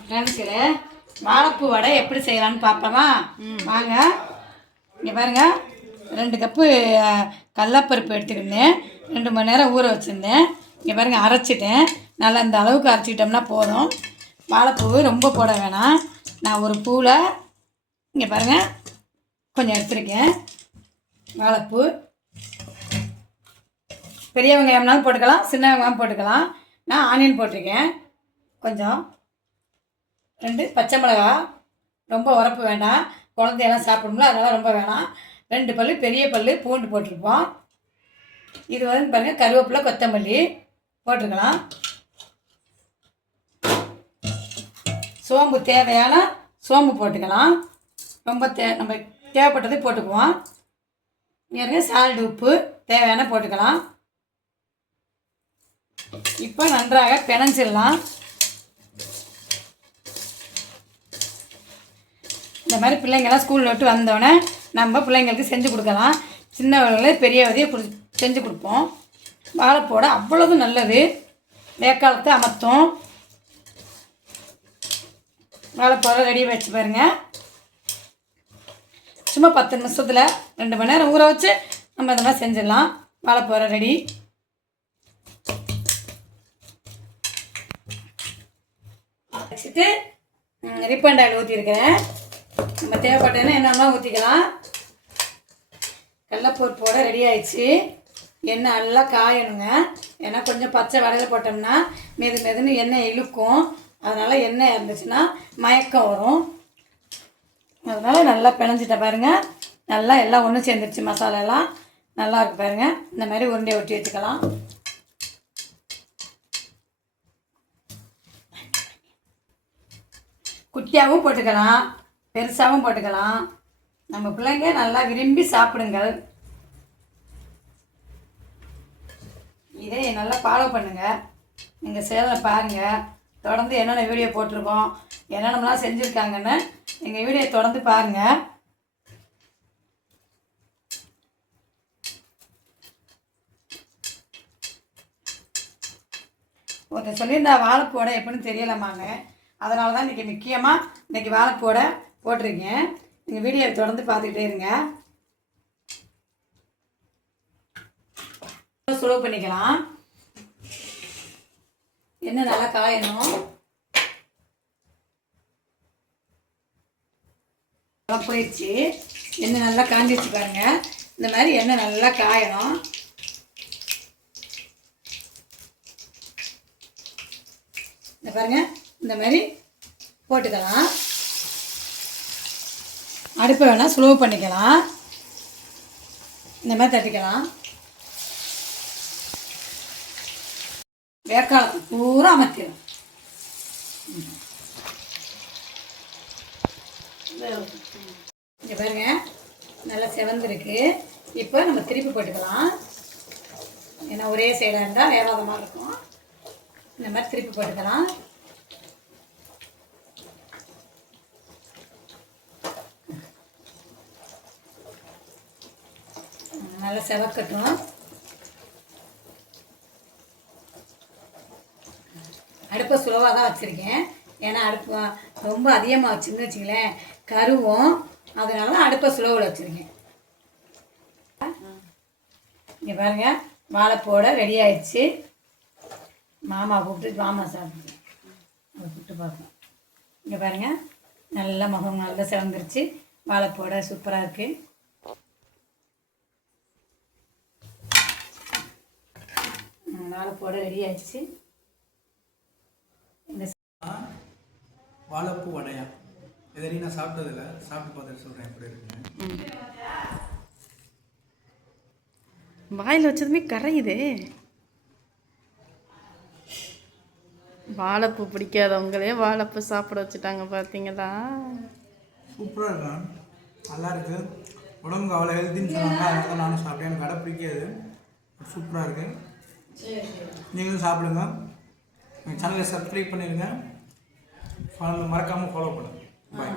Friends வாழைப்பூ வடை எப்படி செய்யலான்னு பார்ப்போமா? வாங்க. இங்கே பாருங்கள், 2 கப்பு கடலப்பருப்பு எடுத்துக்கிட்டேன். 2 மணி நேரம் ஊற வச்சுருந்தேன். இங்கே பாருங்கள், அரைச்சிட்டேன். நல்லா இந்த அளவுக்கு அரைச்சிக்கிட்டோம்னா போதும். வாழைப்பூ ரொம்ப போட வேணாம். நான் ஒரு பூவில் இங்கே பாருங்கள் கொஞ்சம் எடுத்துருக்கேன். வாழைப்பூ பெரிய வெங்காயம்னாலும் போட்டுக்கலாம், சின்ன வெங்காயம் போட்டுக்கலாம். நான் ஆனியன் போட்டிருக்கேன். கொஞ்சம் 2 பச்சை மிளகா, ரொம்ப உரப்பு வேண்டாம், குழந்தையெல்லாம் சாப்பிடும்ல, அதனால் ரொம்ப வேணாம். 2 பல் பெரிய பல் பூண்டு போட்டிருப்போம். இது வந்து பாருங்கள், கருவேப்பிலை, கொத்தமல்லி போட்டிருக்கலாம். சோம்பு தேவையான சோம்பு போட்டுக்கலாம். ரொம்ப நம்ம தேவைப்பட்டது போட்டுக்குவோம். இங்கே சால்ட், உப்பு தேவையான போட்டுக்கலாம். இப்போ நன்றாக பிணைஞ்சிடலாம். இந்த மாதிரி பிள்ளைங்கள்லாம் ஸ்கூலில் விட்டு வந்தோடனே நம்ம பிள்ளைங்களுக்கு செஞ்சு கொடுக்கலாம். சின்னவர்களே பெரியவரையும் செஞ்சு கொடுப்போம். வாழைப்பூட அவ்வளவு நல்லது, வேக்காலத்தை அமர்த்தும். வாழைப்பூட ரெடி வச்சு பாருங்கள். சும்மா 10 நிமிஷத்தில் 2 மணி நேரம் ஊற வச்சு நம்ம இந்த மாதிரி செஞ்சிடலாம். வாழைப்பூட ரெடி. வச்சுட்டு ரிப்பன் ஆயில் ஊற்றிருக்கிறேன். நம்ம தேவைப்பட்டதுன்னா என்னென்னா ஊற்றிக்கலாம். கடலப்பருப்போட ரெடி ஆயிடுச்சு. எண்ணெய் நல்லா காயணுங்க. ஏன்னா கொஞ்சம் பச்சை வடையில் போட்டோம்னா மெதுன்னு எண்ணெய் இழுக்கும். அதனால் எண்ணெய் இருந்துச்சுன்னா மயக்கம் வரும். அதனால் நல்லா பிணைஞ்சிட்ட பாருங்கள். நல்லா எல்லாம் ஒன்று சேர்ந்துருச்சு. மசாலாலாம் நல்லா இருக்கு பாருங்கள். இந்த மாதிரி உருண்டையை ஒட்டி வச்சுக்கலாம். குட்டியாகவும் போட்டுக்கலாம், பெருசாகவும் போட்டுக்கலாம். நம்ம பிள்ளைங்க நல்லா விரும்பி சாப்பிடுங்கள். இதே நல்லா ஃபாலோ பண்ணுங்கள். எங்கள் சேனலை பாருங்கள். தொடர்ந்து என்னென்ன வீடியோ போட்டிருக்கோம், என்னென்னலாம் செஞ்சுருக்காங்கன்னு எங்கள் வீடியோ தொடர்ந்து பாருங்கள். ஒருத்தர் சொல்லியிருந்தா வாழைப்பூட எப்படின்னு தெரியலாமாங்க. அதனால தான் இன்றைக்கி முக்கியமாக இன்றைக்கி வாழைப்பூட போட்டிருக்கேன். எங்கள் வீடியோ தொடர்ந்து பார்த்துக்கிட்டே இருங்க. சுலவு பண்ணிக்கலாம். எண்ணெய் நல்லா காயணும். போயிடுச்சு. எண்ணெய் நல்லா காஞ்சிச்சு பாருங்க. இந்த மாதிரி எண்ணெய் நல்லா காயணும். இந்த பாருங்க, இந்த மாதிரி போட்டுக்கலாம். அடுப்பை வேணால் ஸ்லோ பண்ணிக்கலாம். இந்த மாதிரி தட்டிக்கலாம். வேக்காலத்தை பூரா அமர்த்திடும். இங்கே பாருங்க, நல்லா செவந்திருக்கு. இப்போ நம்ம திருப்பி போட்டுக்கலாம். ஏன்னா ஒரே சைடாக இருந்தால் வேகாத மாதிரி இருக்கும். இந்த மாதிரி திருப்பி போட்டுக்கலாம். நல்லா செவக்கட்டும். அடுப்பை ஸ்லோவாக தான் வச்சுருக்கேன். ஏன்னா அடுப்பு ரொம்ப அதிகமாக வச்சுருந்து வச்சுங்களேன் கருவும். அதனால தான் அடுப்பை ஸ்லோவில் வச்சுருக்கேன். இங்கே பாருங்கள், வாழைப்பூட ரெடி ஆயிடுச்சு. மாமா கூப்பிட்டு மாமா சாப்பிட்டு அதை கூப்பிட்டு பார்ப்போம். இங்கே பாருங்கள், நல்லா முகம் நல்லா சிவந்துருச்சு. வாழைப்பூட சூப்பராக இருக்குது. வாழைப்பூட ரெடி ஆயிடுச்சு. இந்த வாழைப்பூ வடையா இதை நான் சாப்பிட்டதில்ல, சாப்பிட்டு பார்த்துட்டு சொல்கிறேன் எப்படி இருக்குன்னு. வாயில் வச்சதுமே கரையுது. வாழைப்பூ பிடிக்காதவங்களே வாழைப்பூ சாப்பிட வச்சுட்டாங்க பார்த்தீங்களா? சூப்பராக இருக்கும், நல்லா இருக்குது. உடம்புக்கு அவ்வளோ ஹெல்த்தின்னு சொன்னாங்க. அதனால நானும் சாப்பிட்டேன். எனக்கு கடை பிடிக்காது, சூப்பராக இருக்குது. நீங்களும் சாப்பிடுங்க. எங்கள் சேனலை சப்ஸ்கிரைப் பண்ணிடுங்க. மறக்காமல் ஃபாலோ பண்ணுங்கள். பாய்.